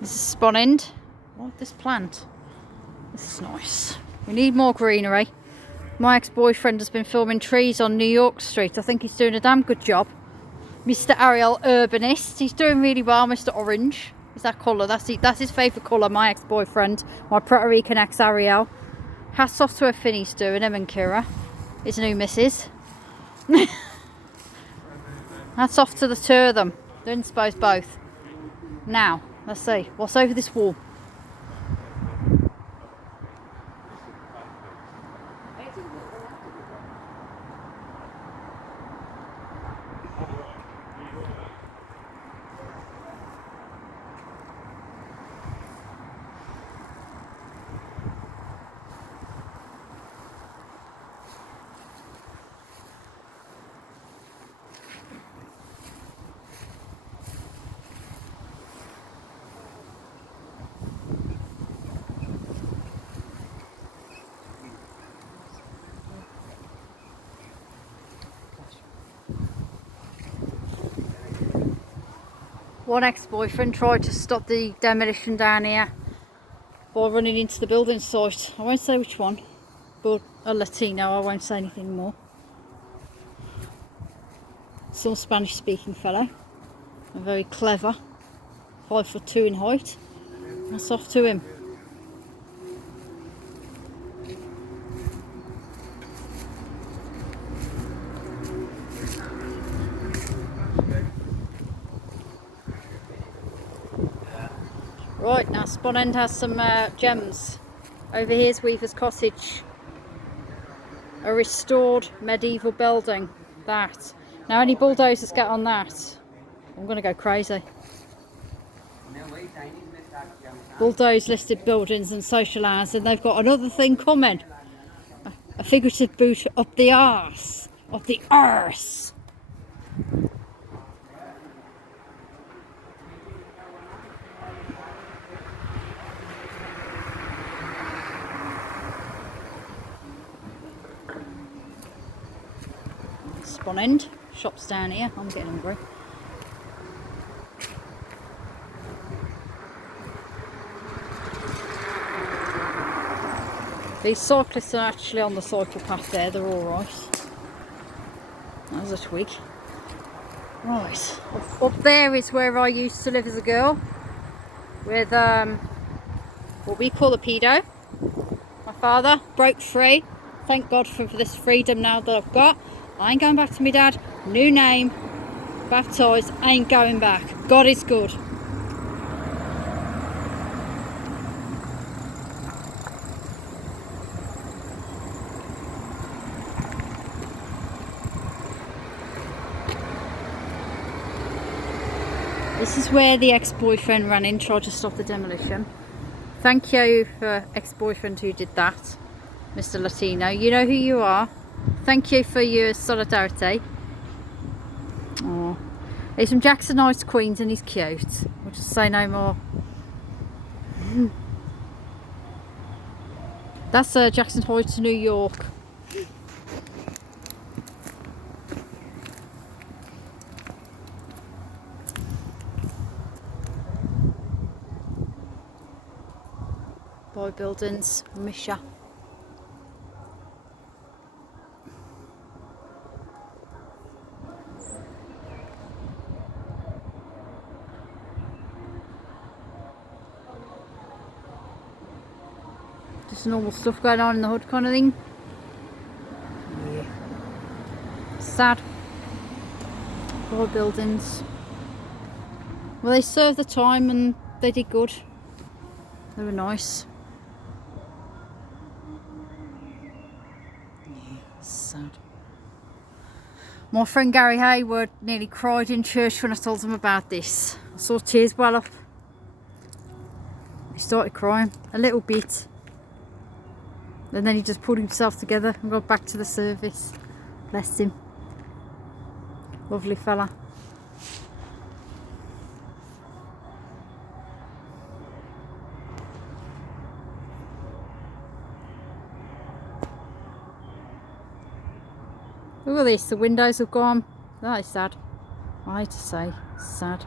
This is Spon end. What this plant? This is nice. We need more greenery. My ex-boyfriend has been filming trees on New York Street. I think he's doing a damn good job. Mr. Ariel Urbanist. He's doing really well, Mr. Orange. Is that colour? That's his favourite colour, my ex-boyfriend. My Puerto Rican ex-Ariel. Hats off to everything he's doing, him and Kira. His new missus. Hats off to the two of them. Don't suppose both. Now, let's see. What's over this wall? One ex-boyfriend tried to stop the demolition down here by running into the building site. I won't say which one, but a Latino, I won't say anything more. Some Spanish speaking fellow, and very clever, 5'2" in height. That's off to him. Right, now Spon End has some gems. Over here's Weaver's Cottage. A restored medieval building. That. Now any bulldozers get on that, I'm going to go crazy. Bulldoze listed buildings and social hours, and they've got another thing coming. A figurative boot up the arse. Up the arse. Spon End. Shops down here. I'm getting hungry. These cyclists are actually on the cycle path there. They're alright. That was a twig. Right. Up there is where I used to live as a girl. With what we call a pedo. My father broke free. Thank God for this freedom now that I've got. I ain't going back to my dad. New name. Baptised. Ain't going back. God is good. This is where the ex-boyfriend ran in, tried to stop the demolition. Thank you for ex-boyfriend who did that, Mr. Latino. You know who you are. Thank you for your solidarity. Oh, he's from Jackson Heights, Queens, and he's cute. We'll just say no more. That's Jackson Heights, New York. Boy buildings, Misha. Just normal stuff going on in the hood kind of thing. Yeah. Sad. Boy buildings. Well, they served the time and they did good. They were nice. Sad. My friend Gary Haywood nearly cried in church when I told him about this. I saw tears well up. He started crying a little bit, and then he just pulled himself together and got back to the service. Bless him. Lovely fella. Look at this, the windows have gone. That is sad. I hate to say, sad.